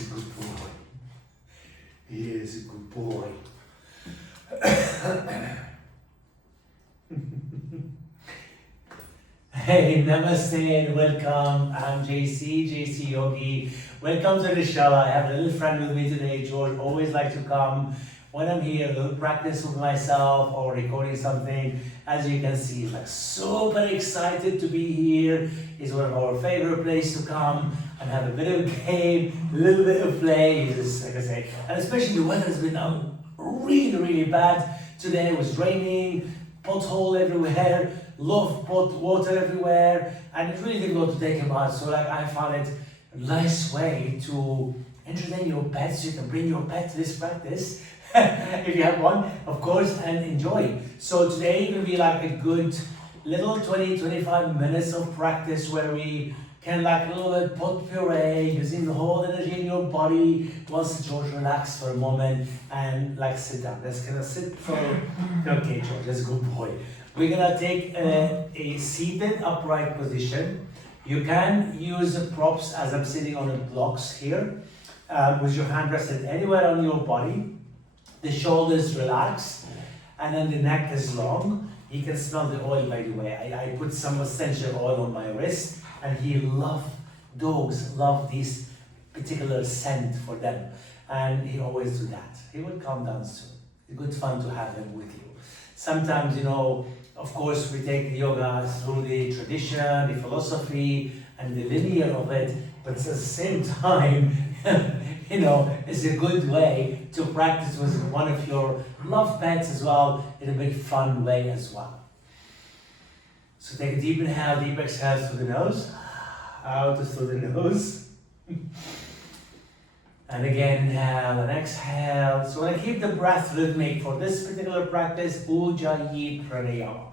is a good boy. He is a good boy. Hey, namaste and welcome. I'm JC Yogi. Welcome to the show. I have a little friend with me today, George. Always like to come when I'm here, a little practice with myself or recording something. As you can see, he's like super excited to be here. It's one of our favorite places to come and have a bit of a game, a little bit of play. It's just, like I say, and especially the weather has been really bad. Today it was raining, pothole everywhere, lot of water everywhere, and it's really difficult to take a bath. So like I found it a nice way to entertain your pets. You can bring your pet to this practice if you have one, of course, and enjoy. So today will be like a good little 20-25 minutes of practice where we can like a little bit pot puree, using the whole energy in your body. Once George relax for a moment and like sit down. Let's gonna sit for, okay George, that's a good boy. We're gonna take a seated upright position. You can use the props as I'm sitting on the blocks here, with your hand rested anywhere on your body. The shoulders relax, and then the neck is long. You can smell the oil, by the way. I put some essential oil on my wrist, and dogs love this particular scent for them, and he always do that. He will calm down soon. It's good fun to have him with you. Sometimes, you know, of course, we take the yoga through the tradition, the philosophy, and the linear of it, but at the same time, you know, it's a good way to practice with one of your loved pets as well, in a very fun way as well. So take a deep inhale, deep exhale through the nose, out through the nose. And again, inhale and exhale. So I keep the breath rhythmic for this particular practice, Ujjayi Pranayama.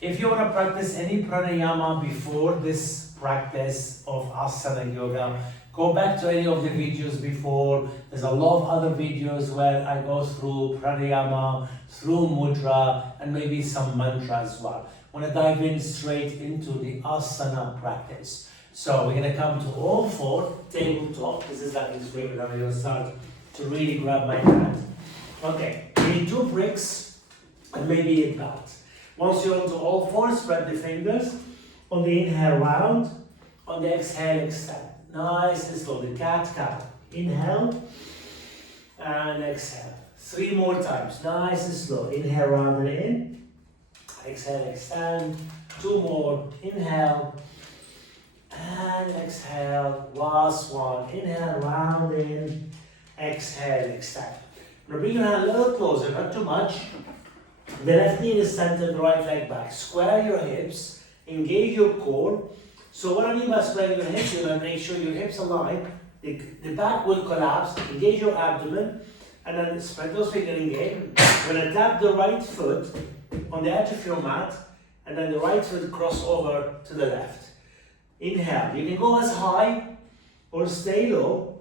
If you want to practice any pranayama before this practice of asana yoga, go back to any of the videos before. There's a lot of other videos where I go through pranayama, through mudra, and maybe some mantra as well. I want to dive in straight into the asana practice. So we're going to come to all four, tabletop. This is like this way, and I'm going to start to really grab my hand. Okay, we need 2 bricks and maybe a bat. Once you're onto all four, spread the fingers. On the inhale, round. On the exhale, extend. Nice and slow, the cat-cow. Inhale and exhale. 3 more times, nice and slow. Inhale, round and in. Exhale, extend. 2 more. Inhale and exhale. Last one. Inhale, round in. Exhale, extend. Now bring your hand a little closer, not too much. The left knee in the center, the right leg back. Square your hips, engage your core. So what I mean by squaring your hips, you're going to make sure your hips align. The back will collapse, engage your abdomen, and then spread those fingers, engage. You're going to tap the right foot on the edge of your mat, and then the right foot cross over to the left. Inhale. You can go as high or stay low.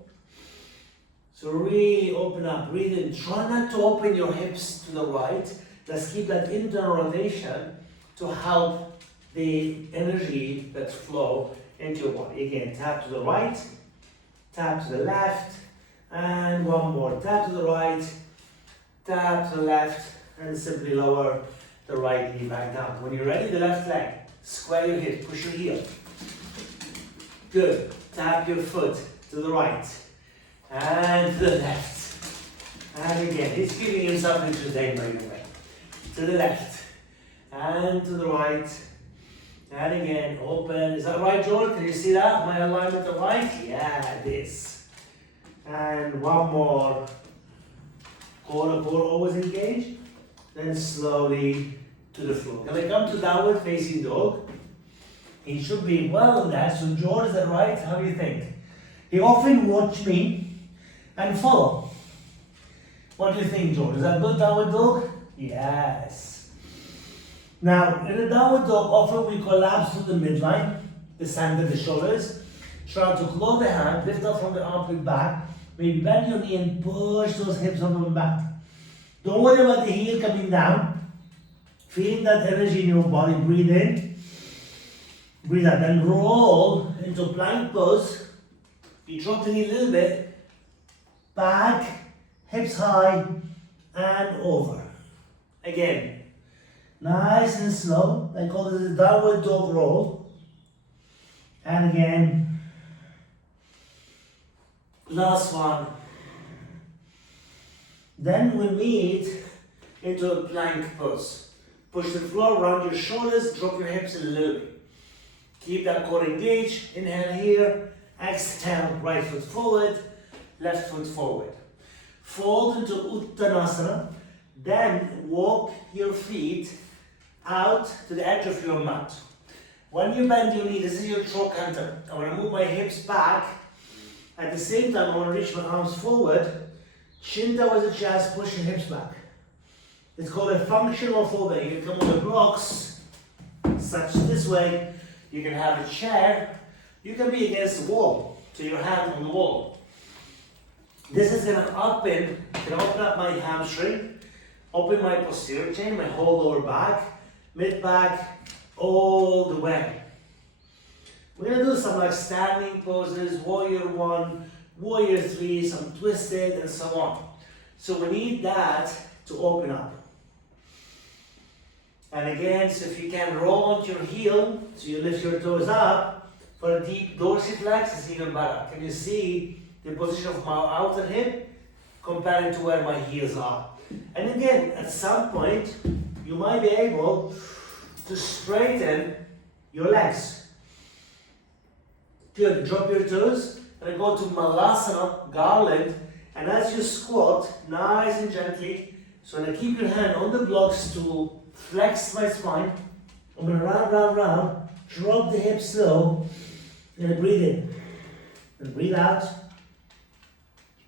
So really open up, breathe in. Try not to open your hips to the right. Let's keep that internal rotation to help the energy that flow into your body. Again, tap to the right, tap to the left, and one more. Tap to the right, tap to the left, and simply lower the right knee back down. When you're ready, the left leg, square your hips, push your heel. Good. Tap your foot to the right, and to the left. And again, he's giving him something today, by the way. To the left, and to the right. And again, open. Is that right, George? Can you see that? My alignment to right? Yeah, it is. And one more. Core to core, always engage. Then slowly to the floor. Can we come to downward facing dog? He should be well on that. So George, is that right? How do you think? He often watch me and follow. What do you think, George? Is that good downward dog? Yes. Now, in a downward dog, often we collapse to the midline, descend the shoulders. Try to close the hand, lift up from the armpit back. Maybe bend your knee and push those hips up and back. Don't worry about the heel coming down. Feeling that energy in your body. Breathe in. Breathe out. Then roll into plank pose. You drop the knee a little bit. back, hips high, and over. Again, nice and slow. I call it a downward dog roll. And again, last one. Then we meet into a plank pose. Push the floor around your shoulders, drop your hips a little bit. Keep that core engaged. Inhale here, exhale, right foot forward, left foot forward. Fold into Uttanasana, then walk your feet out to the edge of your mat. When you bend your knee, this is your trochanter. I want to move my hips back. At the same time, I want to reach my arms forward. Chin towards the chest, push your hips back. It's called a functional folding. You can come on the blocks, such this way. You can have a chair. You can be against the wall, so your hand on the wall. This is going to open up my hamstring, open my posterior chain, my whole lower back, mid back, all the way. We're going to do some like standing poses, warrior 1, warrior 3, some twisted and so on. So we need that to open up. And again, so if you can roll onto your heel, so you lift your toes up, for a deep dorsiflex, it's even better. Can you see the position of my outer hip compared to where my heels are? And again, at some point, you might be able to straighten your legs. Good, drop your toes, and go to Malasana, garland, and as you squat, nice and gently, so I'm going to keep your hand on the blocks to flex my spine. I'm going to round, drop the hips slow, and breathe in, and breathe out.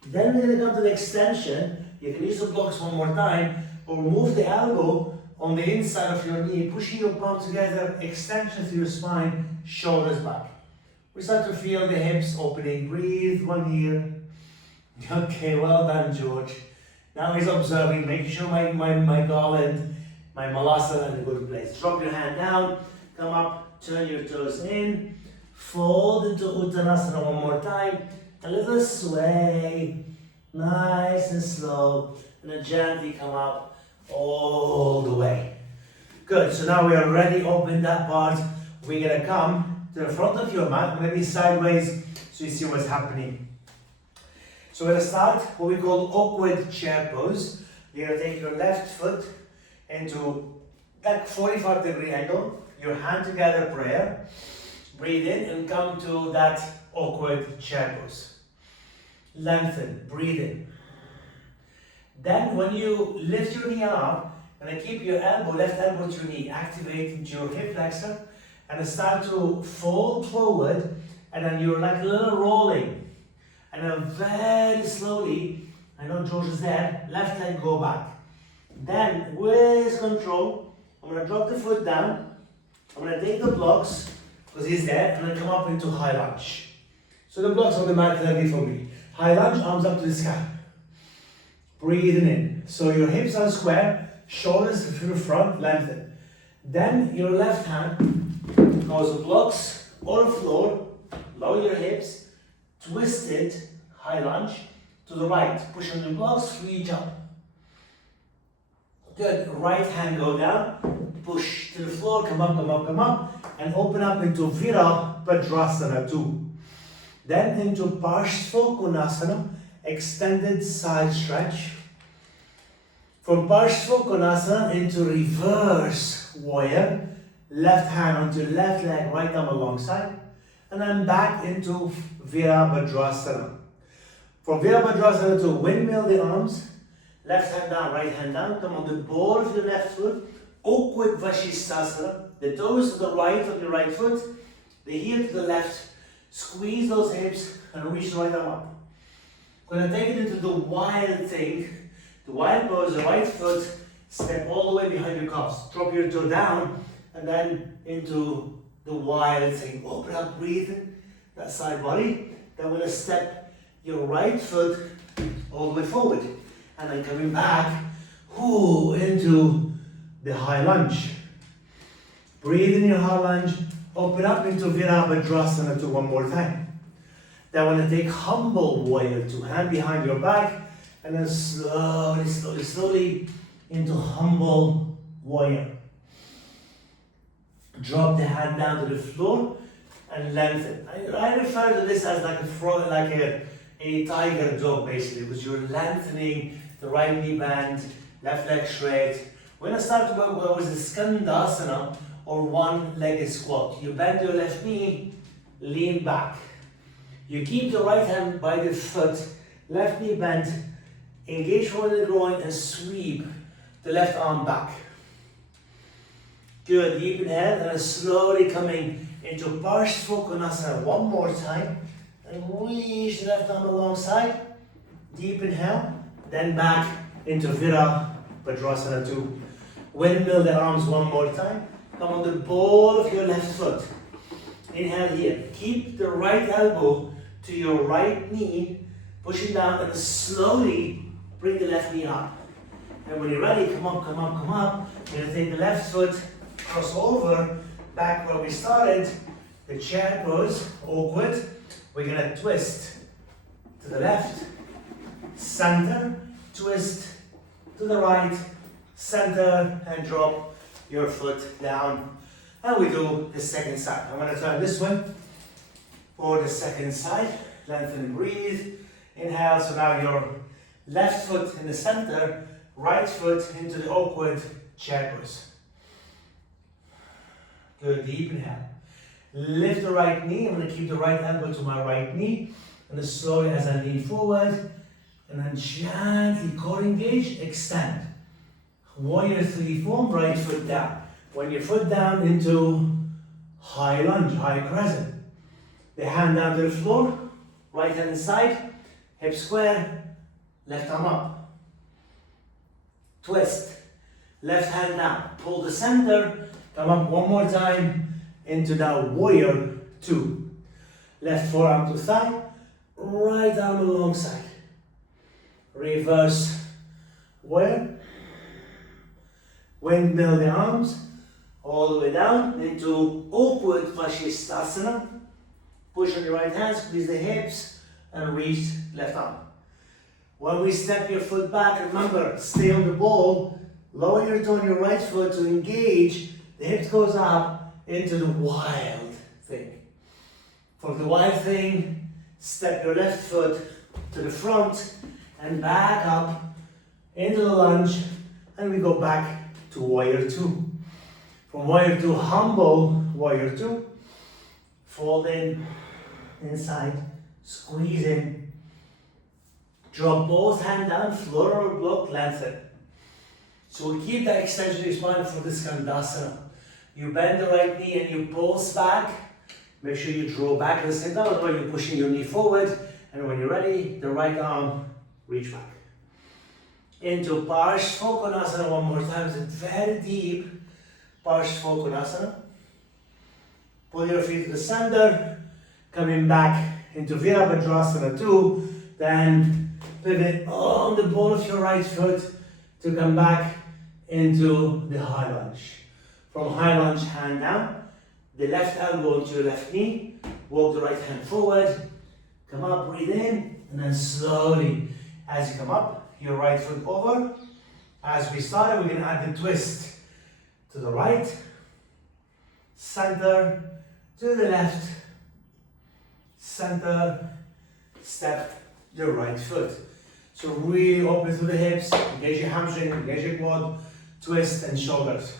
Then we're going to come to the extension. You can use the blocks one more time, or move the elbow on the inside of your knee, pushing your palms together, extension through your spine, shoulders back. We start to feel the hips opening. Breathe, 1 here. Okay, well done, George. Now he's observing, making sure my garland, my Malasana in a good place. Drop your hand down, come up, turn your toes in, fold into Uttanasana one more time, a little sway, nice and slow, and then gently come up all the way. Good, so now we are ready, open that part. We're gonna come to the front of your mat, maybe sideways, so you see what's happening. So we're gonna start what we call awkward chair pose. You're gonna take your left foot into that 45-degree angle, your hand together prayer. Breathe in and come to that awkward chair pose. Lengthen, breathe in. Then when you lift your knee up, and keep your elbow, left elbow to your knee, activate into your hip flexor, and start to fold forward, and then you're like a little rolling. And then very slowly, I know George is there, left leg go back. Then with control, I'm going to drop the foot down, I'm going to take the blocks, because he's there, and then come up into high lunge. So the blocks automatically for me. High lunge, arms up to the sky. Breathing in. So your hips are square, shoulders to the front, lengthen. Then your left hand goes to blocks or floor, lower your hips, twisted, high lunge, to the right. Push on the blocks, reach up. Good, right hand go down, push to the floor, come up, and open up into Virabhadrasana 2. Then into Parshva extended side stretch. From Parshva into reverse warrior, left hand onto left leg, right arm alongside, and then back into Virabhadrasana. From Virabhadrasana to windmill the arms, left hand down, right hand down, come on the ball of your left foot, awkward Vashisthasana, the toes to the right of your right foot, the heel to the left, squeeze those hips and reach the right arm up. We're going to take it into the wild thing, the wild pose, the right foot, step all the way behind your calves, drop your toe down, and then into the wild thing. Open up, breathe in, that side body. Then we're going to step your right foot all the way forward. And then coming back, into the high lunge. Breathe in your high lunge, open up into Virabhadrasana 2 one more time. Then we're gonna take humble warrior two, hand behind your back, and then slowly into humble warrior. Drop the hand down to the floor and lengthen. I refer to this as like a tiger dog basically, because you're lengthening the right knee bend, left leg straight. We're gonna start to work with the skandasana or one-legged squat. You bend your left knee, lean back. You keep the right hand by the foot, left knee bent, engage forward the groin and sweep the left arm back. Good, deep inhale and then slowly coming into Parshvottanasana one more time. And reach the left arm alongside. Deep inhale, then back into Virabhadrasana 2. Windmill the arms one more time. Come on the ball of your left foot. Inhale here. Keep the right elbow to your right knee, pushing down and slowly bring the left knee up. And when you're ready, come up, come up, come up. You're gonna take the left foot, cross over, back where we started. The chair goes awkward. We're gonna twist to the left, center, twist to the right, center, and drop your foot down. And we do the second side. I'm gonna turn this one for the second side. Lengthen and breathe. Inhale, so now your left foot in the center, right foot into the awkward chair pose. Good, deep inhale. Lift the right knee. I'm going to keep the right elbow to my right knee. And then slowly as I lean forward. And then gently core engage, extend. Warrior 3 form, right foot down. When your foot down into high lunge, high crescent. The hand down to the floor. Right hand inside. Hip square. Left arm up. Twist. Left hand down. Pull the center. Come up one more time into that warrior 2. Left forearm to thigh, right arm alongside. Reverse warrior. Windmill the arms all the way down into awkward Vashisthasana. Push on your right hand, squeeze the hips and reach left arm. When we step your foot back, remember, stay on the ball, lower your toe on your right foot to engage. The hips goes up into the wild thing. For the wild thing, step your left foot to the front and back up into the lunge, and we go back to warrior 2. From warrior 2, humble warrior 2. Fold in, inside, squeeze in. Drop both hands down, floor or block, lengthen. So we keep that extension of your spine for this skandasana. You bend the right knee and you pulse back. Make sure you draw back at the same time, otherwise you're pushing your knee forward. And when you're ready, the right arm, reach back. Into Parshvottanasana one more time. It's a very deep Parshvottanasana. Pull your feet to the center. Coming back into Virabhadrasana 2. Then pivot on the ball of your right foot to come back into the high lunge. From high lunge, hand down, the left elbow into your left knee, walk the right hand forward, come up, breathe in, and then slowly, as you come up, your right foot over. As we started, we're going to add the twist to the right, center, to the left, center, step your right foot. So really open through the hips, engage your hamstring, engage your quad, twist and shoulders.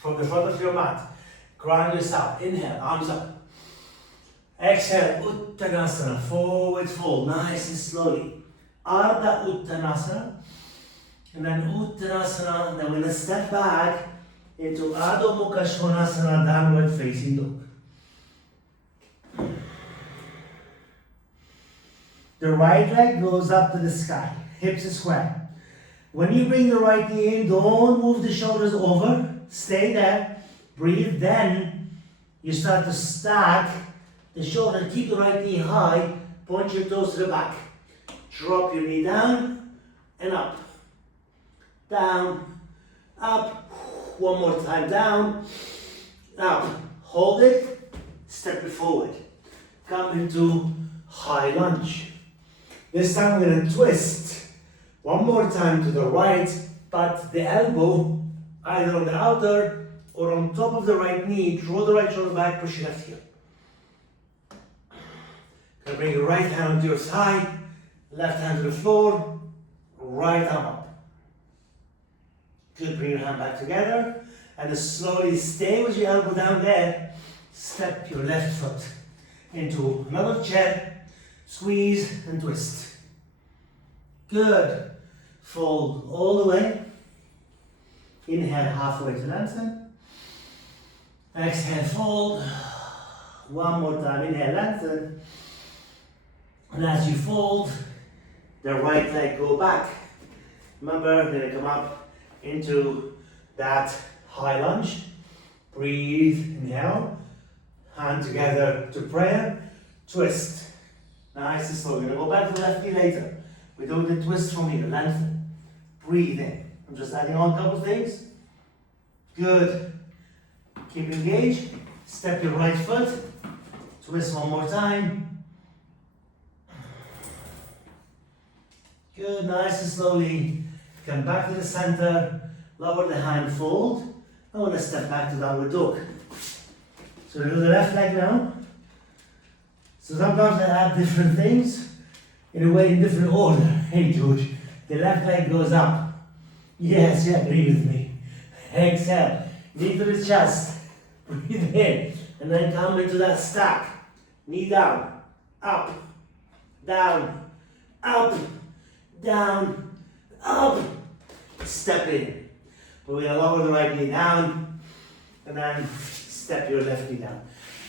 From the front of your mat, ground yourself. Inhale, arms up. Exhale, Uttanasana, forward fold, nice and slowly. Ardha Uttanasana, and then Uttanasana, and then we're going to step back into Adho Mukha Svanasana, downward facing dog. The right leg goes up to the sky, hips are square. When you bring the right knee in, don't move the shoulders over. Stay there, breathe, then you start to stack the shoulder, keep the right knee high, point your toes to the back. Drop your knee down and up. Down, up, one more time, down, up. Hold it, step it forward. Come into high lunge. This time we're going to twist one more time to the right, but the elbow either on the outer or on top of the right knee. Draw the right shoulder back, push your left heel. Gonna bring your right hand onto your thigh, left hand to the floor, right arm up. Good, bring your hand back together and just slowly stay with your elbow down there. Step your left foot into another chair, squeeze and twist. Good. Fold all the way. Inhale halfway to lengthen. Exhale, fold. One more time, inhale, lengthen. And as you fold, the right leg go back. Remember, we're gonna come up into that high lunge. Breathe, inhale. Hand together to prayer. Twist. Nice and slow. We're gonna go back to the left knee later. We do the twist from here, lengthen. Breathe in. I'm just adding on a couple things. Good. Keep engaged. Step your right foot. Twist one more time. Good, nice and slowly. Come back to the center. Lower the hand, fold. I want to step back to downward dog. So we do the left leg now. So sometimes I add different things in a way in different order. Hey George, the left leg goes up. Yes, you agree with me. Exhale, knee to the chest. Breathe in, and then come into that stack. Knee down, up, down, up, down, up. Step in. We're going to lower the right knee down, and then step your left knee down.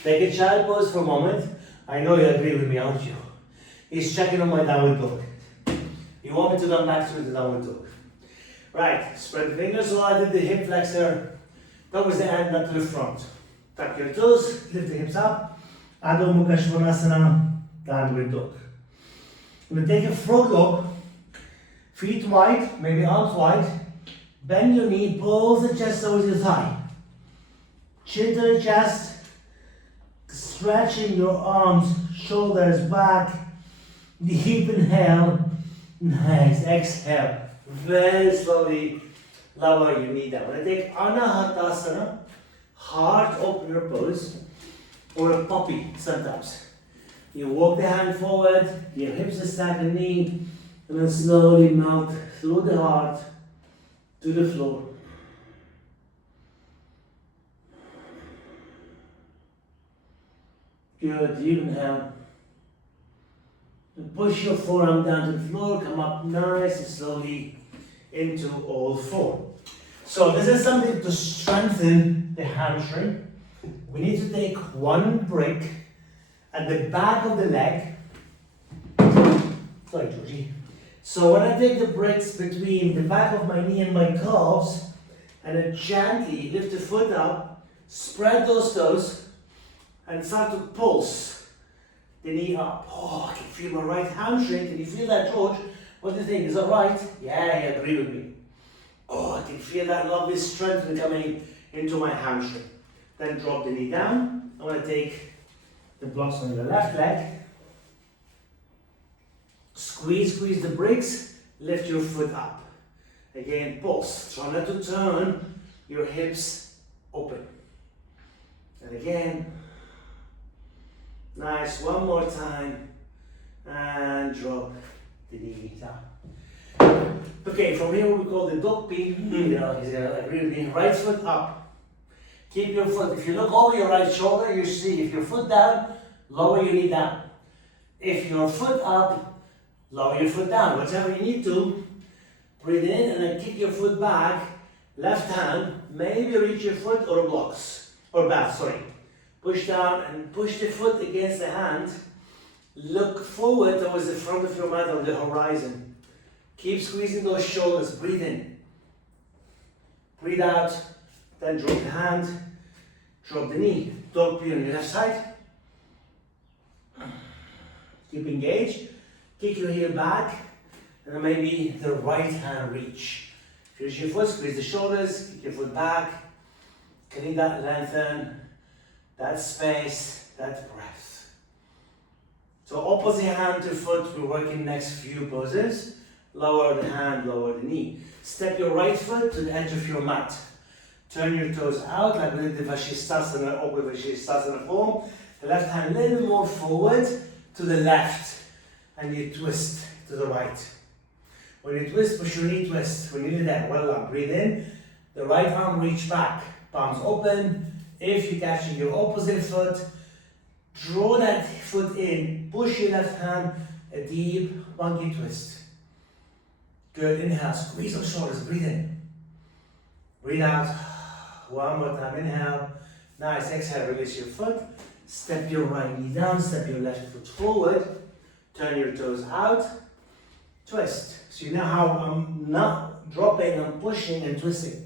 Take a child pose for a moment. I know you agree with me, aren't you? He's checking on my downward dog. You want me to come back to the downward dog. Right, spread the fingers so I did the hip flexor towards the end, not to the front. Tuck your toes, lift the hips up. Adho Mukha Svanasana, downward dog. I'm going to take a frog dog, feet wide, maybe arms wide. Bend your knee, pull the chest towards your thigh. Chin to the chest, stretching your arms, shoulders back. Deep inhale, nice, exhale. Very slowly lower your knee down. When I take Anahatasana, heart opener pose, or a puppy sometimes. You walk the hand forward, your hips are stacked the knee, and then slowly melt through the heart to the floor. Good, deep inhale. And push your forearm down to the floor, come up nice and slowly into all four. So this is something to strengthen the hamstring. We need to take one brick at the back of the leg. Sorry, Georgie. So when I take the bricks between the back of my knee and my calves, and then gently lift the foot up, spread those toes, and start to pulse the knee up. Oh, I can feel my right hamstring. Can you feel that, George? What do you think? Is that right? Yeah, you agree with me. Oh, I can feel that lovely strength coming into my hamstring. Then drop the knee down. I'm going to take the blocks on the left leg. Squeeze the bricks. Lift your foot up. Again, pulse. Try not to turn your hips open. And again. Nice, one more time, and drop the knee down. Okay, from here we call the dog pee. You know, he's gonna agree with me. Right foot up. Keep your foot. If you look over your right shoulder, you see if your foot down, lower your knee down. If your foot up, lower your foot down. Whatever you need to. Breathe in and then kick your foot back. Left hand, maybe reach your foot or blocks or back. Sorry. Push down and push the foot against the hand. Look forward towards the front of your mat on the horizon. Keep squeezing those shoulders. Breathe in. Breathe out. Then drop the hand. Drop the knee. Dog pee on your left side. Keep engaged. Kick your heel back. And then maybe the right hand reach. If you reach your foot, squeeze the shoulders. Kick your foot back. Clean that lengthen. That space, that breath. So opposite hand to foot, we're working next few poses. Lower the hand, lower the knee. Step your right foot to the edge of your mat. Turn your toes out like we did the Vashisthasana or with Vashisthasana form. The left hand a little more forward to the left. And you twist to the right. When you twist, push your knee twist. We're nearly there. Well done. Breathe in. The right arm reach back. Palms open. If you're catching your opposite foot, draw that foot in. Push your left hand. A deep monkey twist. Good. Inhale. Squeeze those shoulders. Breathe in. Breathe out. One more time. Inhale. Nice. Exhale. Release your foot. Step your right knee down. Step your left foot forward. Turn your toes out. Twist. So you know how I'm not dropping, I'm pushing and twisting.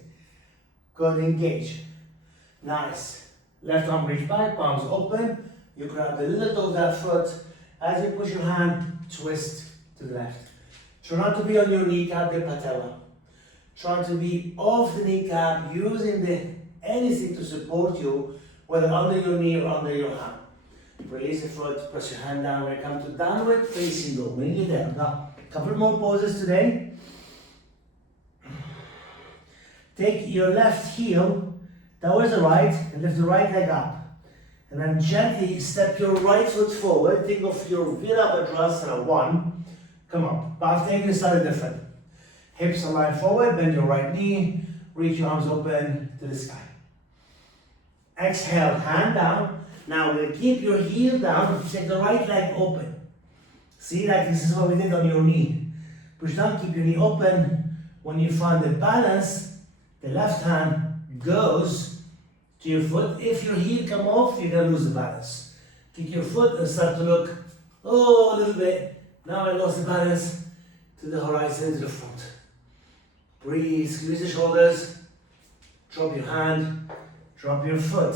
Good, engage. Nice. Left arm reach back, palms open. You grab the little toe of that foot. As you push your hand, twist to the left. Try not to be on your kneecap, the patella. Try to be off the kneecap, using anything to support you, whether under your knee or under your hand. Release the foot, press your hand down. When you come to downward facing dog, when you get there. Now, a couple more poses today. Take your left heel towards the right and lift the right leg up. And then gently step your right foot forward. Think of your Virabhadrasana 1. Come up. But I've taken it slightly different. Hips align forward, bend your right knee, reach your arms open to the sky. Exhale, hand down. Now we'll keep your heel down, take the right leg open. See, like this is what we did on your knee. Push down, keep your knee open. When you find the balance, the left hand goes to your foot. If your heel come off, you're gonna lose the balance. Kick your foot and start to look, a little bit. Now I lost the balance to the horizon, to the front. Breathe, squeeze the shoulders. Drop your hand, drop your foot.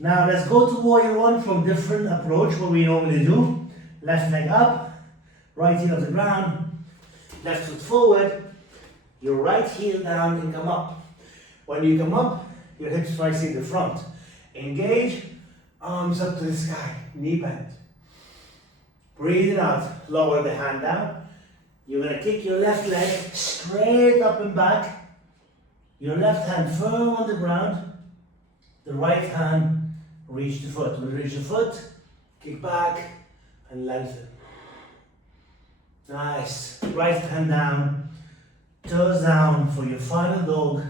Now let's go to warrior one from different approach, what we normally do. Left leg up, right heel off the ground, left foot forward, your right heel down and come up. When you come up, your hips facing the front. Engage, arms up to the sky, knee bend. Breathe it out, lower the hand down. You're gonna kick your left leg straight up and back. Your left hand firm on the ground, the right hand reach the foot. When you reach the foot, kick back and lengthen. Nice. Right hand down, toes down for your final dog.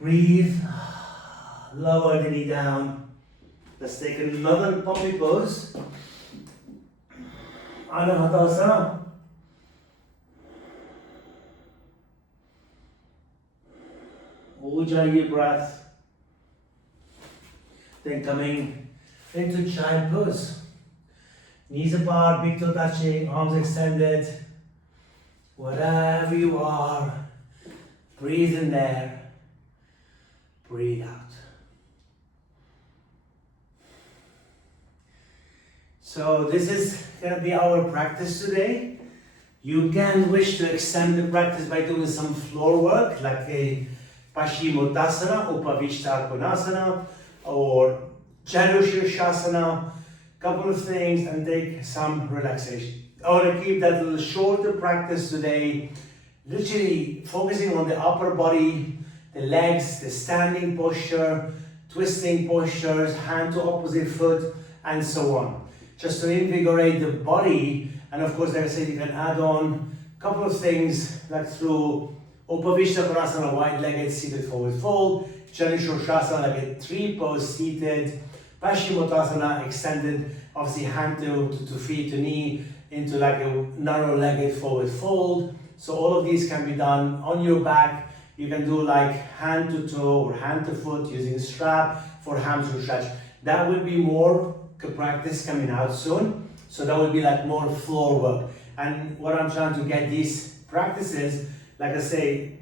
Breathe. Lower the knee down. Let's take another puppy pose. Anahata. Ujjayi breath. Then coming into child pose. Knees apart, big toe touching, arms extended. Whatever you are, breathe in there, breathe out. So this is going to be our practice today. You can wish to extend the practice by doing some floor work, like a Paschimottanasana, Upavishta or Janushirshasana, couple of things, and take some relaxation. I want to keep that little shorter practice today, literally focusing on the upper body, the legs, the standing posture, twisting postures, hand to opposite foot, and so on. Just to invigorate the body, and of course, like I said, you can add on a couple of things like through Upavishta Konasana, wide-legged seated forward fold, Janushirshasana, like a tree pose seated, Paschimottanasana, extended, obviously hand to feet to knee, into like a narrow-legged forward fold. So all of these can be done on your back. You can do like hand to toe or hand to foot using strap for hamstring stretch. That will be more practice coming out soon. So that will be like more floor work. And what I'm trying to get these practices, like I say,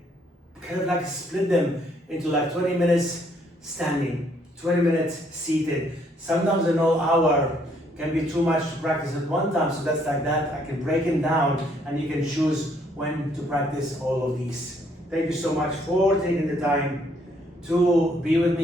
kind of like split them into like 20 minutes standing, 20 minutes seated. Sometimes an whole hour can be too much to practice at one time, so that's like that. I can break it down and you can choose when to practice all of these. Thank you so much for taking the time to be with me.